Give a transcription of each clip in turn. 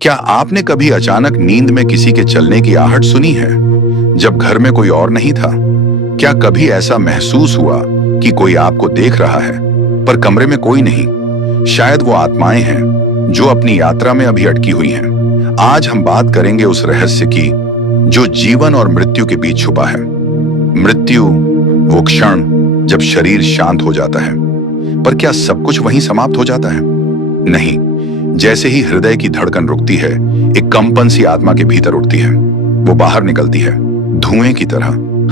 क्या आपने कभी अचानक नींद में किसी के चलने की आहट सुनी है, जब घर में कोई और नहीं था? क्या कभी ऐसा महसूस हुआ कि कोई आपको देख रहा है, पर कमरे में कोई नहीं? शायद वो आत्माएं हैं जो अपनी यात्रा में अभी अटकी हुई हैं। आज हम बात करेंगे उस रहस्य की जो जीवन और मृत्यु के बीच छुपा है। मृत्यु, वो क्षण जब शरीर शांत हो जाता है। पर क्या सब कुछ वहीं समाप्त हो जाता है? नहीं। जैसे ही हृदय की धड़कन रुकती है, एक कंपन सी आत्मा के भीतर उठती है। वो बाहर निकलती है, धुएं की तरह,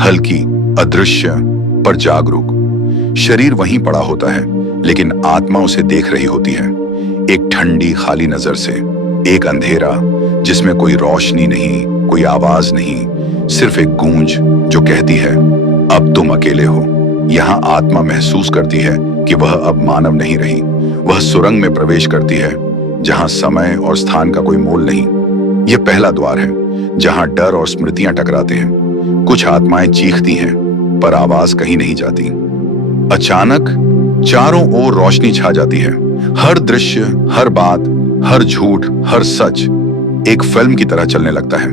हल्की, अदृश्य, पर जागरूक। शरीर वहीं पड़ा होता है, लेकिन आत्मा उसे देख रही होती है, एक ठंडी खाली नजर से। एक अंधेरा जिसमें कोई रोशनी नहीं, कोई आवाज नहीं, सिर्फ एक गूंज जो कहती है, अब तुम अकेले हो। यहाँ आत्मा महसूस करती है कि वह अब मानव नहीं रही। वह सुरंग में प्रवेश करती है जहां समय और स्थान का कोई मोल नहीं। यह पहला द्वार है जहां डर और स्मृतियां टकराते हैं। कुछ आत्माएं चीखती हैं, पर आवाज कहीं नहीं जाती। अचानक चारों ओर रोशनी छा जाती है। हर दृश्य, हर बात, हर झूठ, हर सच एक फिल्म की तरह चलने लगता है।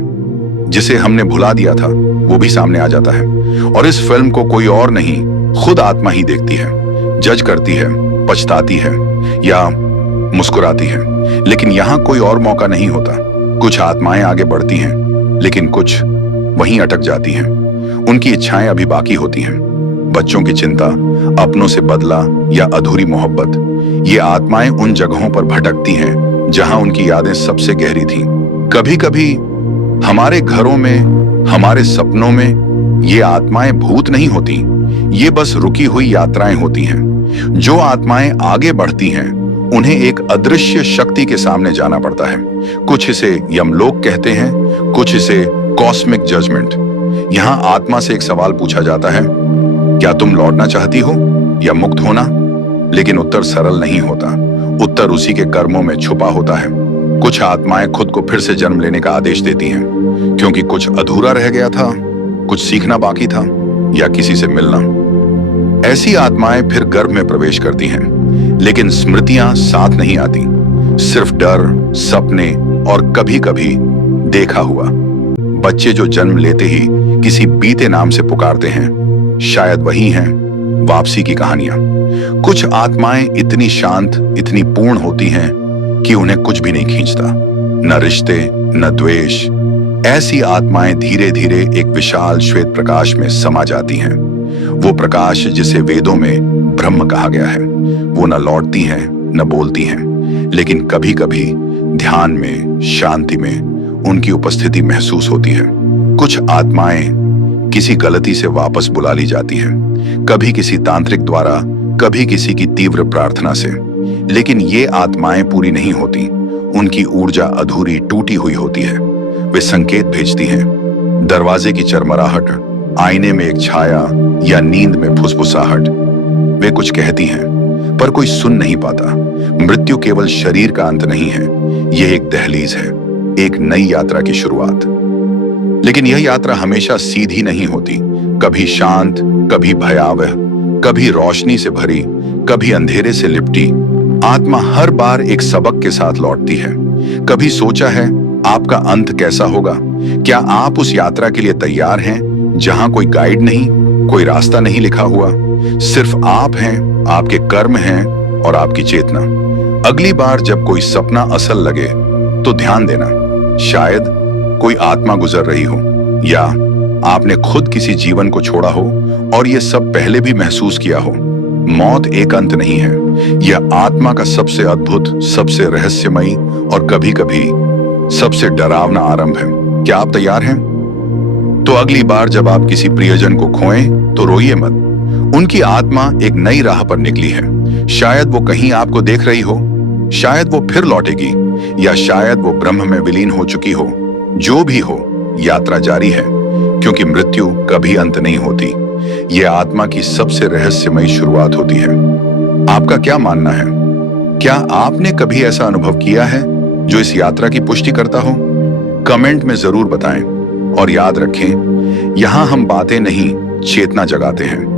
जिसे हमने भुला दिया था वो भी सामने आ जाता है, और इस फिल्म को कोई और नहीं, खुद आत्मा ही देखती है, जज करती है, पछताती है या मुस्कुराती है। लेकिन यहाँ कोई और मौका नहीं होता। कुछ आत्माएं आगे बढ़ती हैं, लेकिन कुछ वहीं अटक जाती हैं। उनकी इच्छाएं अभी बाकी होती हैं। बच्चों की चिंता, अपनों से बदला या अधूरी मोहब्बत। ये आत्माएं उन जगहों पर भटकती हैं जहां उनकी यादें सबसे गहरी थीं। कभी कभी हमारे घरों में, हमारे सपनों में ये आत्माएं भूत नहीं होती, ये बस रुकी हुई यात्राएं होती हैं। जो आत्माएं आगे बढ़ती हैं उन्हें एक अदृश्य शक्ति के सामने जाना पड़ता है। कुछ इसे यमलोक कहते हैं, कुछ इसे कॉस्मिक जजमेंट। यहाँ आत्मा से एक सवाल पूछा जाता है, क्या तुम लौटना चाहती हो या मुक्त होना? लेकिन उत्तर सरल नहीं होता। उत्तर उसी के कर्मों में छुपा होता है। कुछ आत्माएं खुद को फिर से जन्म लेने का आदेश देती हैं, क्योंकि कुछ अधूरा रह गया था, कुछ सीखना बाकी था, या किसी से मिलना। ऐसी आत्माएं फिर गर्भ में प्रवेश करती हैं, लेकिन स्मृतियां साथ नहीं आती। सिर्फ डर, सपने और कभी कभी देखा हुआ। बच्चे जो जन्म लेते ही किसी बीते नाम से पुकारते हैं, शायद वही हैं वापसी की कहानियां। कुछ आत्माएं इतनी शांत, इतनी पूर्ण होती हैं कि उन्हें कुछ भी नहीं खींचता, न रिश्ते, न द्वेष। ऐसी आत्माएं धीरे धीरे एक विशाल श्वेत प्रकाश में समा जाती हैं। वो प्रकाश जिसे वेदों में ब्रह्म कहा गया है। वो न लौटती हैं, न बोलती हैं, लेकिन कभी कभी ध्यान में, शांति में उनकी उपस्थिति महसूस होती है। कुछ आत्माएं किसी गलती से वापस बुला ली जाती हैं, कभी किसी तांत्रिक द्वारा, कभी किसी की तीव्र प्रार्थना से। लेकिन ये आत्माएं पूरी नहीं होती। उनकी ऊर्जा अधूरी, टूटी हुई होती है। वे संकेत भेजती हैं, दरवाजे की चरमराहट, आईने में एक छाया, या नींद में फुसफुसाहट। वे कुछ कहती हैं, पर कोई सुन नहीं पाता। मृत्यु केवल शरीर का अंत नहीं है, यह एक दहलीज है, एक नई यात्रा की शुरुआत। लेकिन यह यात्रा हमेशा सीधी नहीं होती। कभी शांत, कभी भयावह, कभी रोशनी से भरी, कभी अंधेरे से लिपटी। आत्मा हर बार एक सबक के साथ लौटती है। कभी सोचा है आपका अंत कैसा होगा? क्या आप उस यात्रा के लिए तैयार हैं जहां कोई गाइड नहीं, कोई रास्ता नहीं लिखा हुआ? सिर्फ आप हैं, आपके कर्म हैं और आपकी चेतना। अगली बार जब कोई सपना असल लगे तो ध्यान देना, शायद कोई आत्मा गुजर रही हो, या आपने खुद किसी जीवन को छोड़ा हो और यह सब पहले भी महसूस किया हो। मौत एक अंत नहीं है, यह आत्मा का सबसे अद्भुत, सबसे रहस्यमयी और कभी कभी सबसे डरावना आरंभ है। क्या आप तैयार हैं? तो अगली बार जब आप किसी प्रियजन को खोएं तो रोइए मत। उनकी आत्मा एक नई राह पर निकली है। शायद वो कहीं आपको देख रही हो, शायद वो फिर लौटेगी, या शायद वो ब्रह्म में विलीन हो चुकी हो। जो भी हो, यात्रा जारी है, क्योंकि मृत्यु कभी अंत नहीं होती। यह आत्मा की सबसे रहस्यमयी शुरुआत होती है। आपका क्या मानना है? क्या आपने कभी ऐसा अनुभव किया है जो इस यात्रा की पुष्टि करता हो? कमेंट में जरूर बताएं। और याद रखें, यहां हम बातें नहीं, चेतना जगाते हैं।